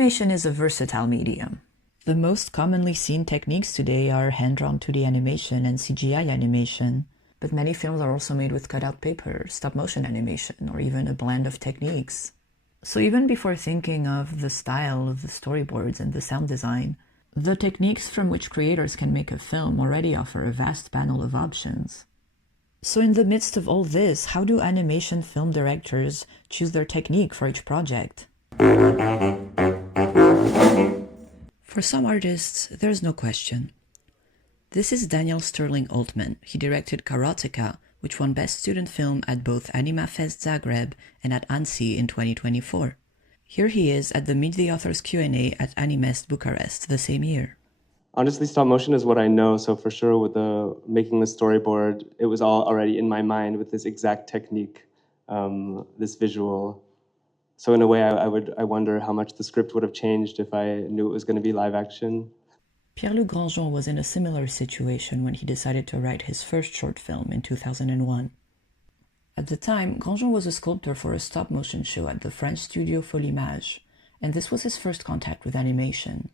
Animation is a versatile medium. The most commonly seen techniques today are hand-drawn 2D animation and CGI animation, but many films are also made with cutout paper, stop-motion animation, or even a blend of techniques. So even before thinking of the style of the storyboards and the sound design, the techniques from which creators can make a film already offer a vast panel of options. So in the midst of all this, how do animation film directors choose their technique for each project? For some artists, there's no question. This is Daniel Sterling Altman. He directed Karateka, which won Best Student Film at both AnimaFest Zagreb and at Annecy in 2024. Here he is at the Meet the Authors Q&A at Animest Bukarest the same year. Honestly, stop motion is what I know, so for sure with making the storyboard, it was all already in my mind with this exact technique, this visual. So in a way, I wonder how much the script would have changed if I knew it was going to be live action. Pierre-Luc Grandjean was in a similar situation when he decided to write his first short film in 2001. At the time, Grandjean was a sculptor for a stop-motion show at the French studio Folimage, and this was his first contact with animation.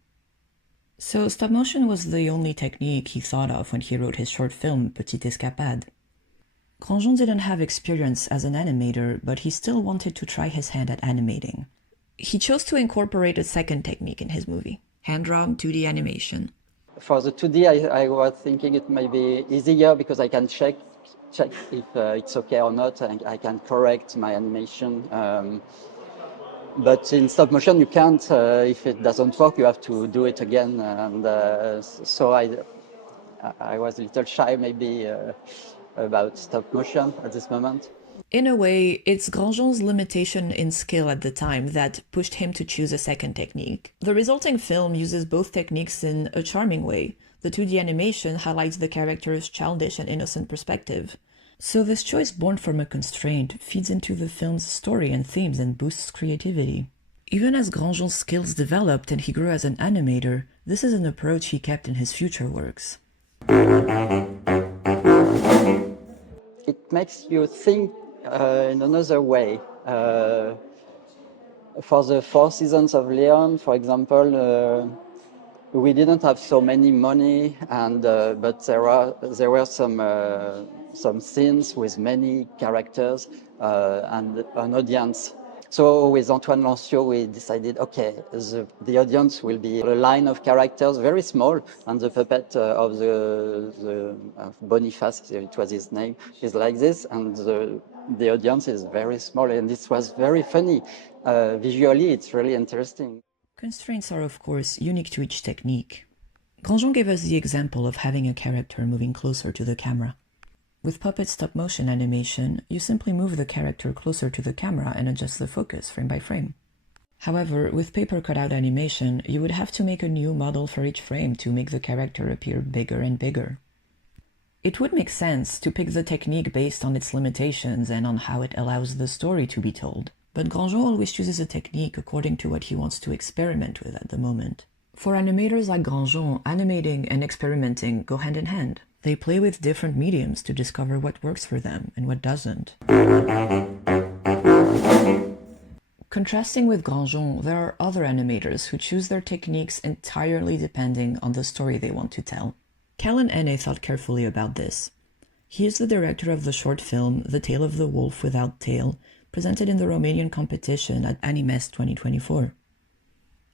So stop-motion was the only technique he thought of when he wrote his short film Petite Escapade. Grandjean didn't have experience as an animator, but he still wanted to try his hand at animating. He chose to incorporate a second technique in his movie, hand-drawn 2D animation. For the 2D, I was thinking it may be easier because I can check if it's okay or not, and I can correct my animation. But in stop motion, you can't. If it doesn't work, you have to do it again. And so I was a little shy, maybe, about stop motion at this moment. In a way, it's Grandjean's limitation in skill at the time that pushed him to choose a second technique. The resulting film uses both techniques in a charming way. The 2D animation highlights the character's childish and innocent perspective. So this choice born from a constraint feeds into the film's story and themes and boosts creativity. Even as Grandjean's skills developed and he grew as an animator, this is an approach he kept in his future works. It makes you think in another way. For the 4 seasons of Leon, for example, we didn't have so many money, and but there were some scenes with many characters and an audience. So with Antoine Lancio, we decided, okay, the audience will be a line of characters, very small, and the puppet of the Boniface, it was his name, is like this, and the audience is very small, and this was very funny. Visually, it's really interesting. Constraints are, of course, unique to each technique. Grandjean gave us the example of having a character moving closer to the camera. With puppet stop-motion animation, you simply move the character closer to the camera and adjust the focus frame by frame. However, with paper cutout animation, you would have to make a new model for each frame to make the character appear bigger and bigger. It would make sense to pick the technique based on its limitations and on how it allows the story to be told. But Grandjean always chooses a technique according to what he wants to experiment with at the moment. For animators like Grandjean, animating and experimenting go hand in hand. They play with different mediums to discover what works for them and what doesn't. Contrasting with Grandjean, there are other animators who choose their techniques entirely depending on the story they want to tell. Callan Ene thought carefully about this. He is the director of the short film The Tale of the Wolf Without Tail, presented in the Romanian competition at Animest 2024.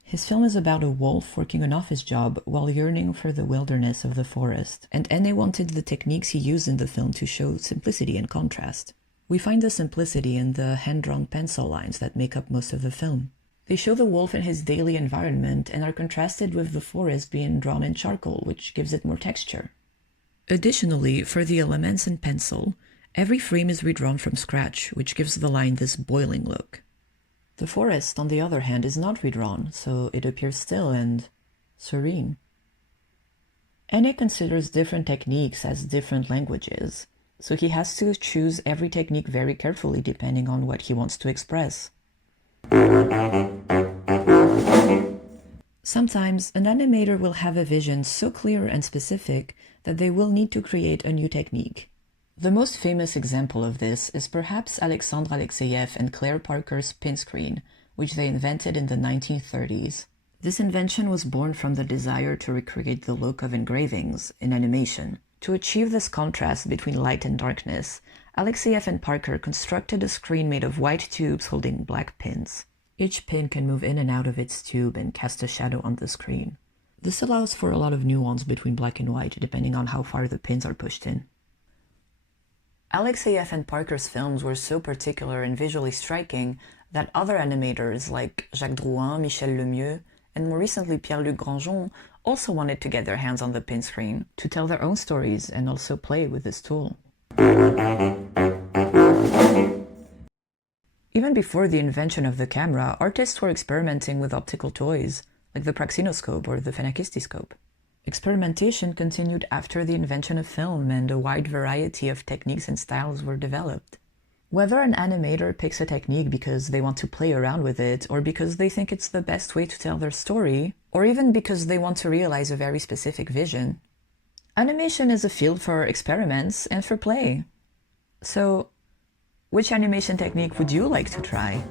His film is about a wolf working an office job while yearning for the wilderness of the forest, and Ene wanted the techniques he used in the film to show simplicity and contrast. We find the simplicity in the hand-drawn pencil lines that make up most of the film. They show the wolf in his daily environment and are contrasted with the forest being drawn in charcoal, which gives it more texture. Additionally, for the elements in pencil, every frame is redrawn from scratch, which gives the line this boiling look. The forest, on the other hand, is not redrawn, so it appears still and serene. Ene considers different techniques as different languages, so he has to choose every technique very carefully depending on what he wants to express. Sometimes, an animator will have a vision so clear and specific that they will need to create a new technique. The most famous example of this is perhaps Alexandre Alexeyev and Claire Parker's Pin Screen, which they invented in the 1930s. This invention was born from the desire to recreate the look of engravings in animation. To achieve this contrast between light and darkness, Alexeyev and Parker constructed a screen made of white tubes holding black pins. Each pin can move in and out of its tube and cast a shadow on the screen. This allows for a lot of nuance between black and white, depending on how far the pins are pushed in. Alexeyev and Parker's films were so particular and visually striking that other animators like Jacques Drouin, Michel Lemieux, and more recently Pierre-Luc Grandjean also wanted to get their hands on the pin screen to tell their own stories and also play with this tool. Even before the invention of the camera, artists were experimenting with optical toys, like the praxinoscope or the phenakistoscope. Experimentation continued after the invention of film, and a wide variety of techniques and styles were developed. Whether an animator picks a technique because they want to play around with it, or because they think it's the best way to tell their story, or even because they want to realize a very specific vision, animation is a field for experiments and for play. So, which animation technique would you like to try?